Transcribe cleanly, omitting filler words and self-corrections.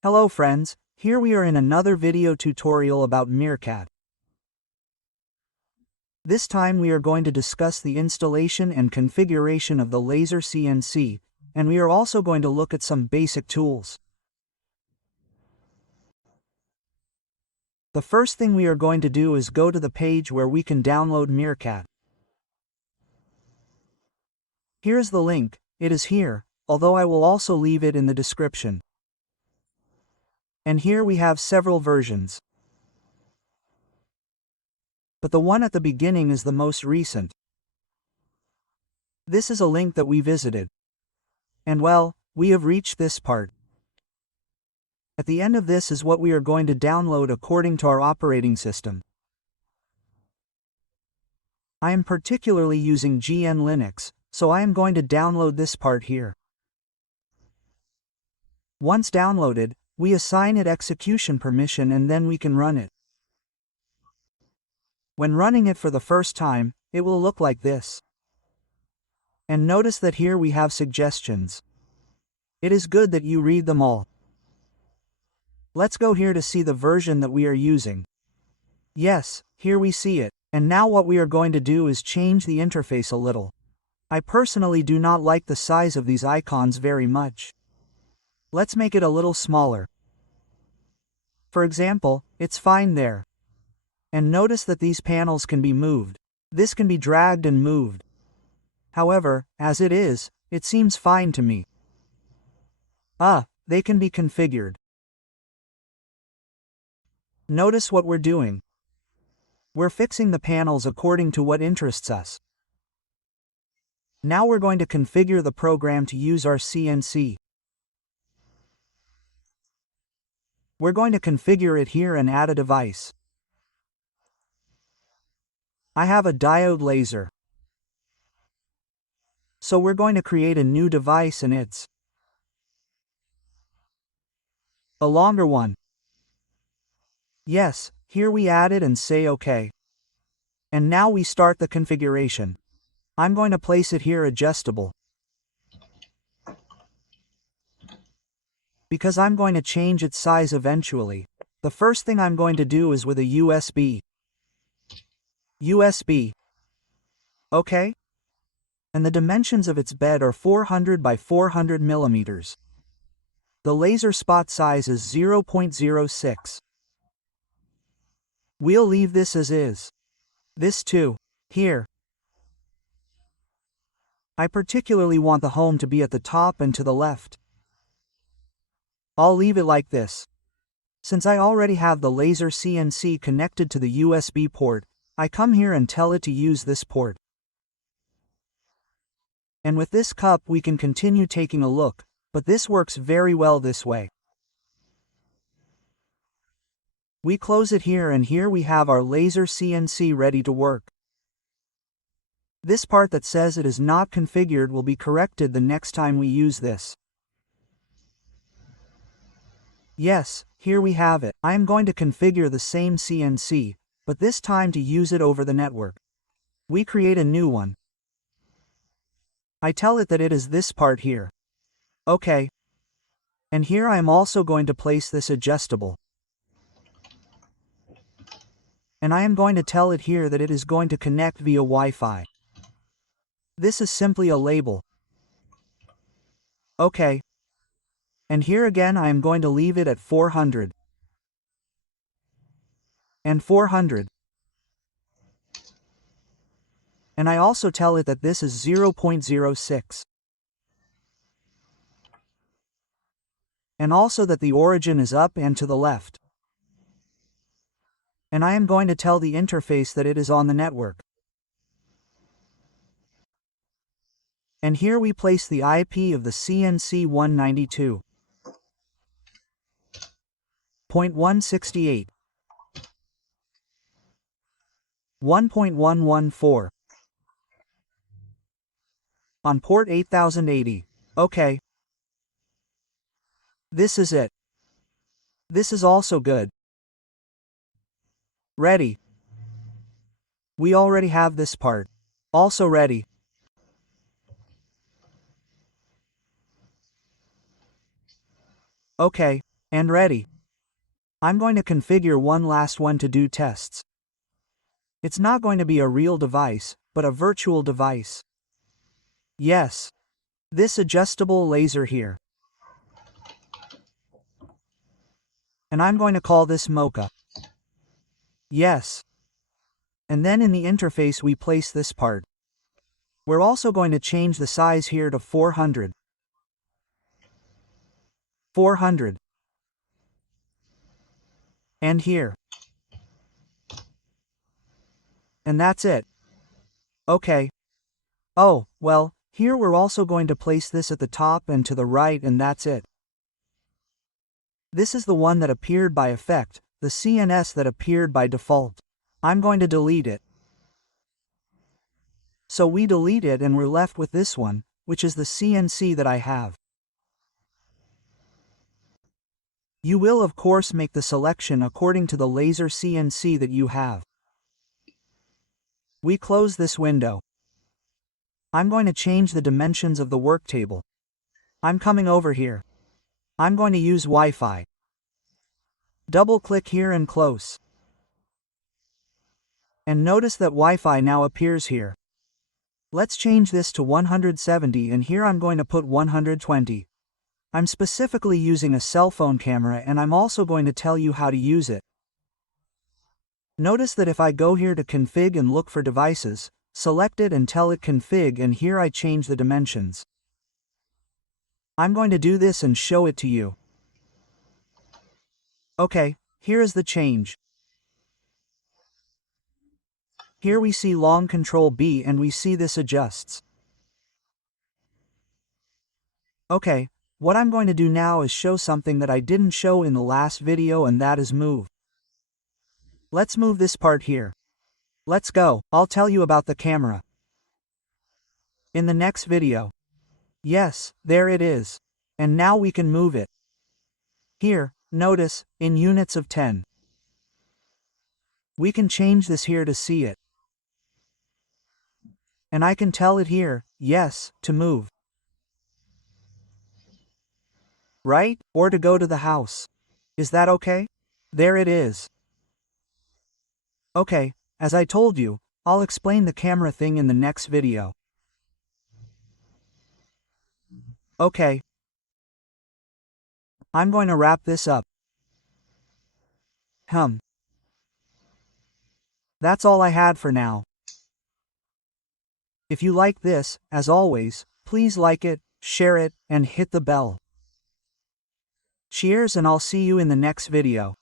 Hello friends, here we are in another video tutorial about MeerK40t. This time we are going to discuss the installation and configuration of the laser CNC, and we are also going to look at some basic tools. The first thing we are going to do is go to the page where we can download MeerK40t. Here's the link, it is here, although I will also leave it in the description. And here we have several versions. But the one at the beginning is the most recent. This is a link that we visited. And well, we have reached this part. At the end of this is what we are going to download according to our operating system. I am particularly using GN Linux, so I am going to download this part here. Once downloaded, we assign it execution permission and then we can run it. When running it for the first time, it will look like this. And notice that here we have suggestions. It is good that you read them all. Let's go here to see the version that we are using. Yes, here we see it, and now what we are going to do is change the interface a little. I personally do not like the size of these icons very much. Let's make it a little smaller. For example, it's fine there. And notice that these panels can be moved. This can be dragged and moved. However, as it is, it seems fine to me. They can be configured. Notice what we're doing. We're fixing the panels according to what interests us. Now we're going to configure the program to use our CNC. We're going to configure it here and add a device. I have a diode laser. So we're going to create a new device and it's a longer one. Yes, here we add it and say OK. And now we start the configuration. I'm going to place it here adjustable. Because I'm going to change its size eventually. The first thing I'm going to do is with a USB. OK? And the dimensions of its bed are 400 by 400 millimeters. The laser spot size is 0.06. We'll leave this as is. This too. Here. I particularly want the home to be at the top and to the left. I'll leave it like this. Since I already have the laser CNC connected to the USB port, I come here and tell it to use this port. And with this cup we can continue taking a look, but this works very well this way. We close it here and here we have our laser CNC ready to work. This part that says it is not configured will be corrected the next time we use this. Yes, here we have it. I am going to configure the same CNC, but this time to use it over the network. We create a new one. I tell it that it is this part here. OK. And here I am also going to place this adjustable. And I am going to tell it here that it is going to connect via Wi-Fi. This is simply a label. OK. And here again I am going to leave it at 400. And 400. And I also tell it that this is 0.06. And also that the origin is up and to the left. And I am going to tell the interface that it is on the network. And here we place the IP of the CNC 192.168. 1.114. On port 8080. OK. This is it. This is also good. Ready. We already have this part. Also ready. OK. And ready. I'm going to configure one last one to do tests. It's not going to be a real device, but a virtual device. Yes. This adjustable laser here. And I'm going to call this Mocha. Yes. And then in the interface we place this part. We're also going to change the size here to 400. 400. And here. And that's it. Okay. Oh, well, here we're also going to place this at the top and to the right, and that's it. This is the one that appeared by effect, the CNS that appeared by default. I'm going to delete it. So we delete it and we're left with this one, which is the CNC that I have. You will of course make the selection according to the laser CNC that you have. We close this window. I'm going to change the dimensions of the work table. I'm coming over here. I'm going to use Wi-Fi. Double-click here and close. And notice that Wi-Fi now appears here. Let's change this to 170, and here I'm going to put 120. I'm specifically using a cell phone camera, and I'm also going to tell you how to use it. Notice that if I go here to config and look for devices, select it and tell it config, and here I change the dimensions. I'm going to do this and show it to you. Okay, here is the change. Here we see long Control B and we see this adjusts. Okay, what I'm going to do now is show something that I didn't show in the last video, and that is move. Let's move this part here. Let's go, I'll tell you about the camera in the next video. Yes, there it is. And now we can move it. Here, notice, in units of 10. We can change this here to see it. And I can tell it here, yes, to move. Right? Or to go to the house. Is that okay? There it is. Okay, as I told you, I'll explain the camera thing in the next video. Okay. I'm going to wrap this up. That's all I had for now. If you like this, as always, please like it, share it, and hit the bell. Cheers, and I'll see you in the next video.